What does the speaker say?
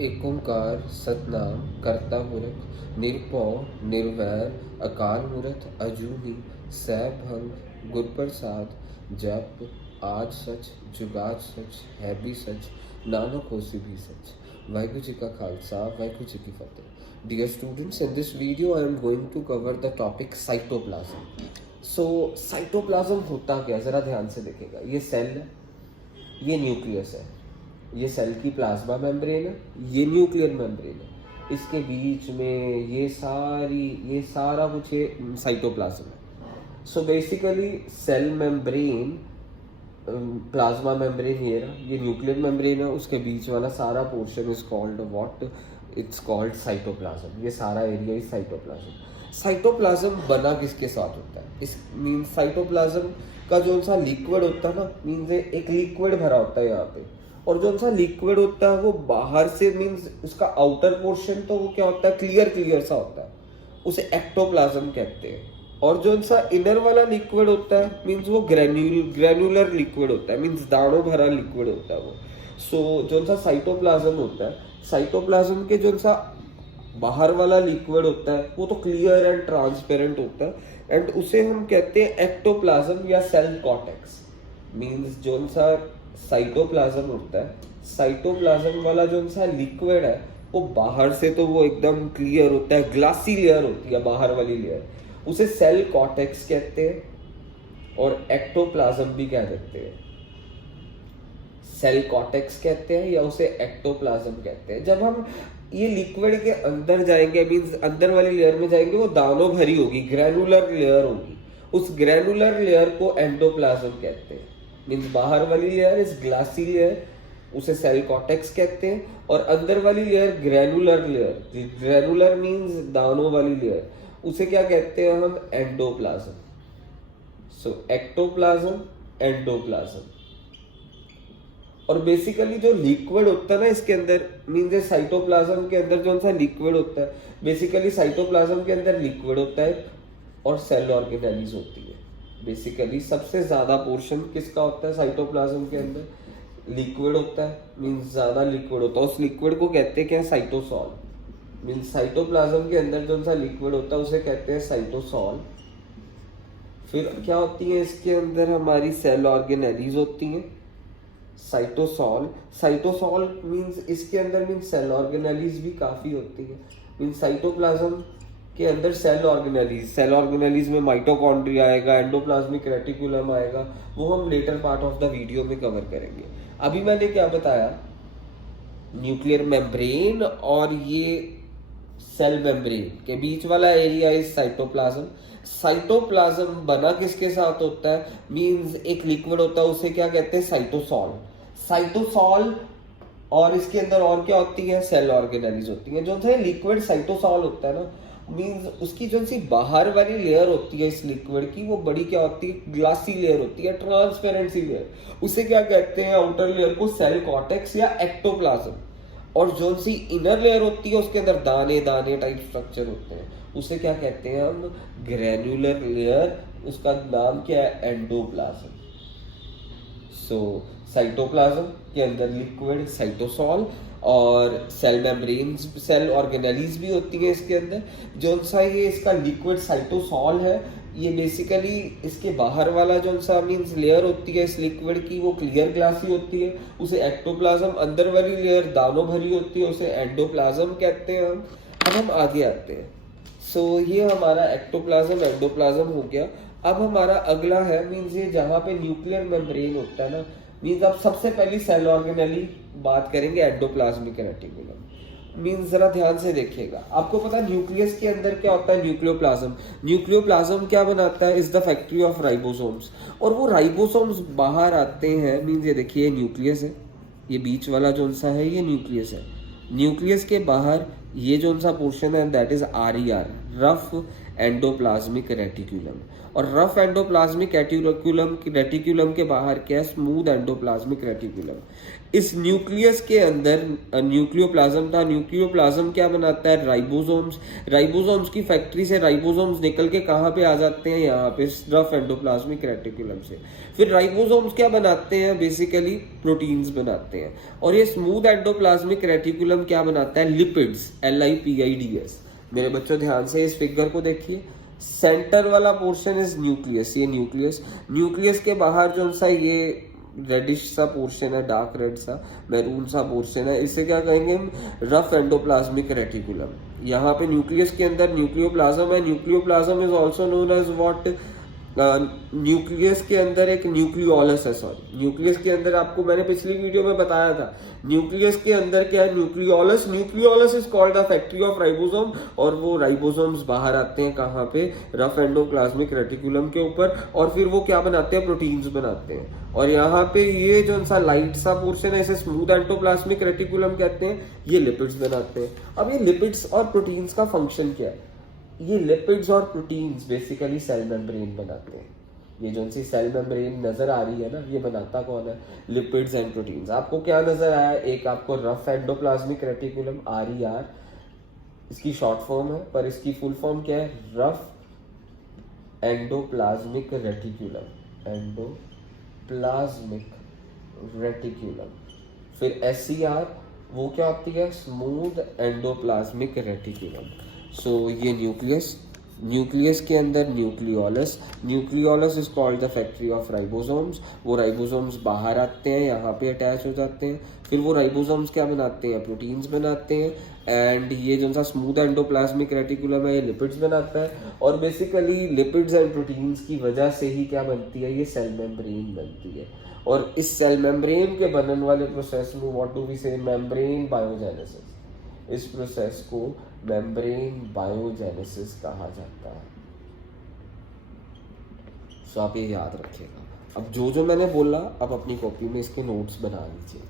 एक ओंकार सतनाम करता पुरख निरपौ निर्वैर अकाल मूरत अजूनी सैभंग गुरप्रसाद जप आज सच जुगाज सच है भी सच नानक होसी भी सच। वाहिगुरु जी का खालसा वाहिगुरु जी की Fateh. Dear students, in this video I am going to cover the topic cytoplasm. So cytoplasm होता क्या, जरा ध्यान से देखेगा। ये सेल है, ये न्यूक्लियस है, ये सेल की प्लाज्मा मेम्ब्रेन है, ये न्यूक्लियर मेम्ब्रेन है, इसके बीच में ये सारा कुछ ये साइटोप्लाज्म है। So basically cell membrane, plasma membrane ये न्यूक्लियर मेम्ब्रेन है, उसके बीच वाला सारा portion is called what, it's called cytoplasm. ये सारा एरिया इज साइटोप्लाज्म। साइटोप्लाज्म बना किसके साथ होता है? इस मीन्स साइटोप्लाज्म का जो सा लिक्विड होता है ना, मीन्स एक लिक्विड भरा होता है यहाँ पे, और जो सा लिक्विड होता है वो बाहर से मीन्स उसका आउटर पोर्शन तो वो क्या होता है, क्लियर सा होता है, उसे एक्टोप्लाज्म कहते हैं। और जो सा इनर वाला लिक्विड होता है मीन्स वो ग्रेन्युलर लिक्विड होता है, मीन्स दानों भरा लिक्विड होता है वो। सो जो सा साइटोप्लाज्म होता है, साइटोप्लाज्म के जो सा बाहर वाला लिक्विड होता है वो तो क्लियर एंड ट्रांसपेरेंट होता है, एंड उसे हम कहते हैं एक्टोप्लाज्म या सेल कॉर्टेक्स। मीन्स जो सा साइटोप्लाज्म होता है, साइटोप्लाज्म वाला जो सा लिक्विड है वो बाहर से तो वो एकदम क्लियर होता है, ग्लासी लेयर होती है बाहर वाली लेयर, उसे सेल कॉर्टेक्स कहते हैं और एक्टोप्लाज्म भी कह देते हैं। सेल कॉर्टेक्स कहते हैं या उसे एक्टोप्लाज्म कहते हैं। जब हम ये लिक्विड के अंदर जाएंगे, मीन्स अंदर वाली लेयर में जाएंगे, वो दानों भरी होगी, ग्रेनुलर लेयर होगी, उस ग्रेनुलर लेयर को एंडोप्लाज्म कहते हैं। मीन्स बाहर वाली लेयर इस ग्लासी लेयर, उसे सेल कॉर्टेक्स कहते हैं, और अंदर वाली layer granular layer, granular means दानों वाली लेयर, उसे क्या कहते हैं हम, एंडोप्लाज्म। सो एक्टोप्लाज्म, एंडोप्लाज्म। और बेसिकली जो लिक्विड होता है ना इसके अंदर, मीन्स साइटोप्लाज्म के अंदर जो सा लिक्विड होता है, बेसिकली साइटोप्लाज्म के अंदर लिक्विड होता है और सेल ऑर्गेनेलीज होती है। बेसिकली सबसे ज्यादा पोर्शन किसका होता है साइटोप्लाज्म के अंदर, लिक्विड होता है, मीन्स ज्यादा लिक्विड होता है। उस लिक्विड को कहते हैं क्या, साइटोसॉल। मीन्स साइटोप्लाज्म के अंदर जो सा लिक्विड होता है उसे कहते हैं साइटोसॉल। फिर क्या होती है इसके अंदर, हमारी सेल ऑर्गेनेलीज होती हैं, साइटोसॉल। साइटोसॉल मीन्स इसके अंदर मीन्स सेल ऑर्गेनेलीज भी काफी होती है। मीन्स साइटोप्लाज्म के अंदर सेल ऑर्गेनेलीज में माइटोकॉन्ड्रिया आएगा, एंडोप्लाज्मिक रेटिकुलम आएगा, वो हम later part of the video में कवर करेंगे। अभी मैंने क्या बताया, न्यूक्लियर मेम्ब्रेन और ये सेल मेम्ब्रेन के बीच वाला एरिया इज साइटोप्लाज्म। साइटोप्लाज्म बना किसके साथ होता है, मींस एक लिक्विड होता है, उसे क्या कहते हैं, साइटोसॉल। साइटोसॉल और इसके अंदर और क्या होती है, सेल ऑर्गेनेलीज होती है। जो लिक्विड साइटोसॉल होता है ना, मींस उसकी जो सी बाहर वाली लेयर होती है इस लिक्विड की, वो बड़ी क्या होती है, ग्लासी लेयर होती है, ट्रांसपेरेंसी लेयर, उसे क्या कहते हैं, आउटर लेयर को सेल कॉर्टेक्स या एक्टोप्लाज्म। और जो सी इनर लेयर होती है उसके अंदर दाने दाने टाइप स्ट्रक्चर होते हैं, उसे क्या कहते हैं हम, ग्रेनुलर लेयर, उसका नाम क्या है, एंडोप्लाज्म। सो साइटोप्लाज्म के अंदर लिक्विड साइटोसॉल और सेल मेम्ब्रेन्स, सेल ऑर्गेनेलीज भी होती है इसके अंदर। जो सा ये इसका लिक्विड साइटोसॉल है, ये बेसिकली इसके बाहर वाला जो सा मीन्स लेयर होती है इस लिक्विड की, वो क्लियर ग्लासी होती है, उसे एक्टोप्लाज्म। अंदर वाली लेयर दानों भरी होती है, उसे एंडोप्लाज्म कहते हैं हम। अब हम आगे आते हैं। सो ये हमारा एक्टोप्लाज्म एंडोप्लाज्म हो गया। अब हमारा अगला है, मीन्स ये जहाँ पे न्यूक्लियर मेम्ब्रेन होता है ना, मीन्स अब सबसे पहली सेल ऑर्गेनेली बात करेंगे, एंडोप्लाज्मिक रेटिकुलम। मीन्स जरा ध्यान से देखिएगा, आपको पता है न्यूक्लियस के अंदर क्या होता है, न्यूक्लियोप्लाज्म। न्यूक्लियोप्लाज्म क्या बनाता है, is the factory of ribosomes. और वो राइबोसोम्स बाहर आते हैं, मीन्स ये देखिए न्यूक्लियस है, ये बीच वाला जो सा है ये न्यूक्लियस है। न्यूक्लियस के बाहर ये जो सा पोर्शन है that is RER, rough endoplasmic reticulum. और रफ एंडोप्लाज्मिक रेटिकुलम के बाहर क्या है? Smooth endoplasmic reticulum. इस न्यूक्लियस के अंदर न्यूक्लियोप्लाज्म था। न्यूक्लियोप्लाज्म क्या बनाता है? राइबोसोम्स। राइबोसोम्स की फैक्ट्री से राइबोसोम्स निकल के कहाँ पे आ जाते हैं? यहाँ पे रफ एंडोप्लाज्मिक रेटिकुलम से। फिर राइबोसोम्स क्या बनाते हैं? बेसिकली प्रोटीन्स बनाते हैं। और ये स्मूथ एंडोप्लाज्मिक रेटिकुलम क्या बनाता है? Lipids, LIPIDs। मेरे बच्चों ध्यान से इस फिगर को देखिए। सेंटर वाला पोर्शन इज न्यूक्लियस, ये न्यूक्लियस। न्यूक्लियस के बाहर जो सा ये रेडिश सा पोर्शन है, डार्क रेड सा, मैरून सा पोर्शन है, इसे क्या कहेंगे हम? Rough endoplasmic reticulum. यहाँ पे न्यूक्लियस के अंदर न्यूक्लियोप्लाज्म है। Nucleoplasm is also known as what? Nucleus के अंदर एक न्यूक्लियोलस है। सॉरी, न्यूक्लियस के अंदर आपको मैंने पिछली वीडियो में बताया था, न्यूक्लियस के अंदर क्या है? Nucleolus. Nucleolus is called the factory of ribosome. और वो राइबोसोम्स बाहर आते हैं कहाँ पे? रफ एंडोप्लाज्मिक रेटिकुलम के ऊपर। और फिर वो क्या बनाते हैं? प्रोटीन्स बनाते हैं। और यहाँ पे ये जो सा लाइट सा पोर्शन है, इसे स्मूथ एंडोप्लाज्मिक रेटिकुलम कहते हैं। ये लिपिड्स बनाते हैं। अब ये लिपिड्स और प्रोटीन्स का फंक्शन क्या है? ये लिपिड्स और प्रोटीन्स बेसिकली सेल मेम्ब्रेन बनाते हैं। ये जो सी सेल मेम्ब्रेन नजर आ रही है ना, ये बनाता कौन है? Lipids and proteins. आपको क्या नजर आया? एक आपको रफ एंडोप्लाज्मिक रेटिकुलम, RER इसकी शॉर्ट फॉर्म है, पर इसकी फुल फॉर्म क्या है? Rough endoplasmic reticulum, endoplasmic reticulum. फिर SER, वो क्या होती है? Smooth endoplasmic reticulum. सो ये न्यूक्लियस के अंदर nucleolus. Nucleolus is called the factory of ribosomes. वो राइबोसोम्स बाहर आते हैं, यहाँ पे अटैच हो जाते हैं। फिर वो राइबोसोम्स क्या बनाते हैं? प्रोटीन्स बनाते हैं। एंड ये जो सा स्मूथ एंडोप्लाज्मिक रेटिकुलम है, ये लिपिड्स बनाता है। और बेसिकली लिपिड्स एंड प्रोटीन्स की वजह से ही क्या बनती है? ये सेल मेम्ब्रेन बनती है। और इस सेल मेम्ब्रेन के बनने वाले प्रोसेस में व्हाट डू वी से? Membrane biogenesis. इस प्रोसेस को मेम्ब्रेन बायोजेनेसिस कहा जाता है। सो आप ये याद रखिएगा। अब जो मैंने बोला, अब अपनी कॉपी में इसके नोट्स बना लीजिए।